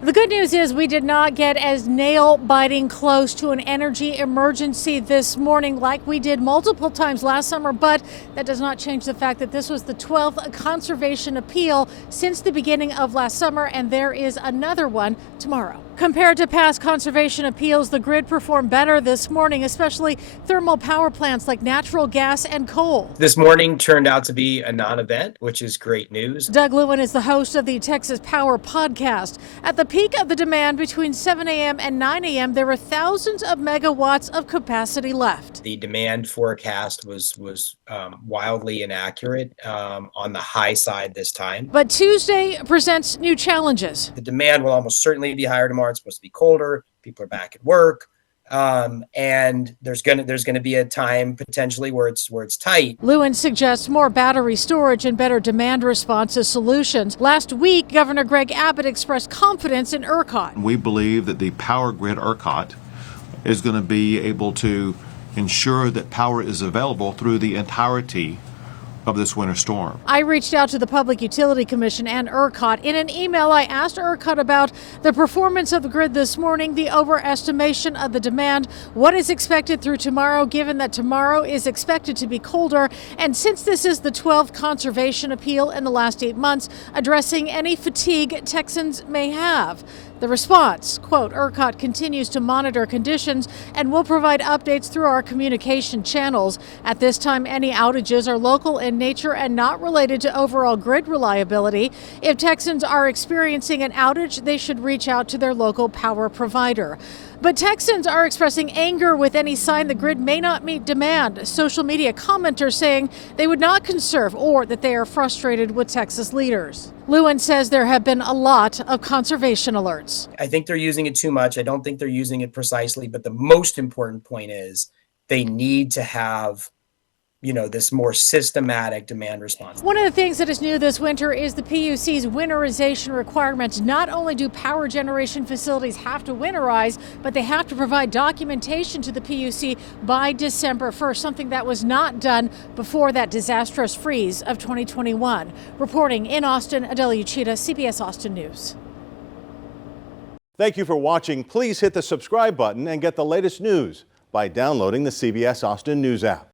The good news is we did not get as nail-biting close to an energy emergency this morning like we did multiple times last summer, but that does not change the fact that this was the 12th conservation appeal since the beginning of last summer, and there is another one tomorrow. Compared to past conservation appeals, the grid performed better this morning, especially thermal power plants like natural gas and coal. This morning turned out to be a non-event, which is great news. Doug Lewin is the host of the Texas Power podcast. At the peak of the demand between 7 a.m. and 9 a.m., there were thousands of megawatts of capacity left. The demand forecast was wildly inaccurate on the high side this time. But Tuesday presents new challenges. The demand will almost certainly be higher tomorrow. It's supposed to be colder. People are back at work. And there's gonna be a time potentially where it's tight. Lewin suggests more battery storage and better demand response as solutions. Last week, Governor Greg Abbott expressed confidence in ERCOT. We believe that the power grid ERCOT is going to be able to ensure that power is available through the entirety of this winter storm. I reached out to the Public Utility Commission and ERCOT. In an email, I asked ERCOT about the performance of the grid this morning, the overestimation of the demand, what is expected through tomorrow, given that tomorrow is expected to be colder, and since this is the 12th conservation appeal in the last 8 months, addressing any fatigue Texans may have. The response, quote, ERCOT continues to monitor conditions and will provide updates through our communication channels. At this time, any outages are local in nature and not related to overall grid reliability. If Texans are experiencing an outage, they should reach out to their local power provider. But Texans are expressing anger with any sign the grid may not meet demand. Social media commenters saying they would not conserve or that they are frustrated with Texas leaders. Lewin says there have been a lot of conservation alerts. I think they're using it too much. I don't think they're using it precisely, but the most important point is they need to have this more systematic demand response. One of the things that is new this winter is the PUC's winterization requirements. Not only do power generation facilities have to winterize, but they have to provide documentation to the PUC by December 1st, something that was not done before that disastrous freeze of 2021. Reporting in Austin, Adele Uchida, CBS Austin News. Thank you for watching. Please hit the subscribe button and get the latest news by downloading the CBS Austin News app.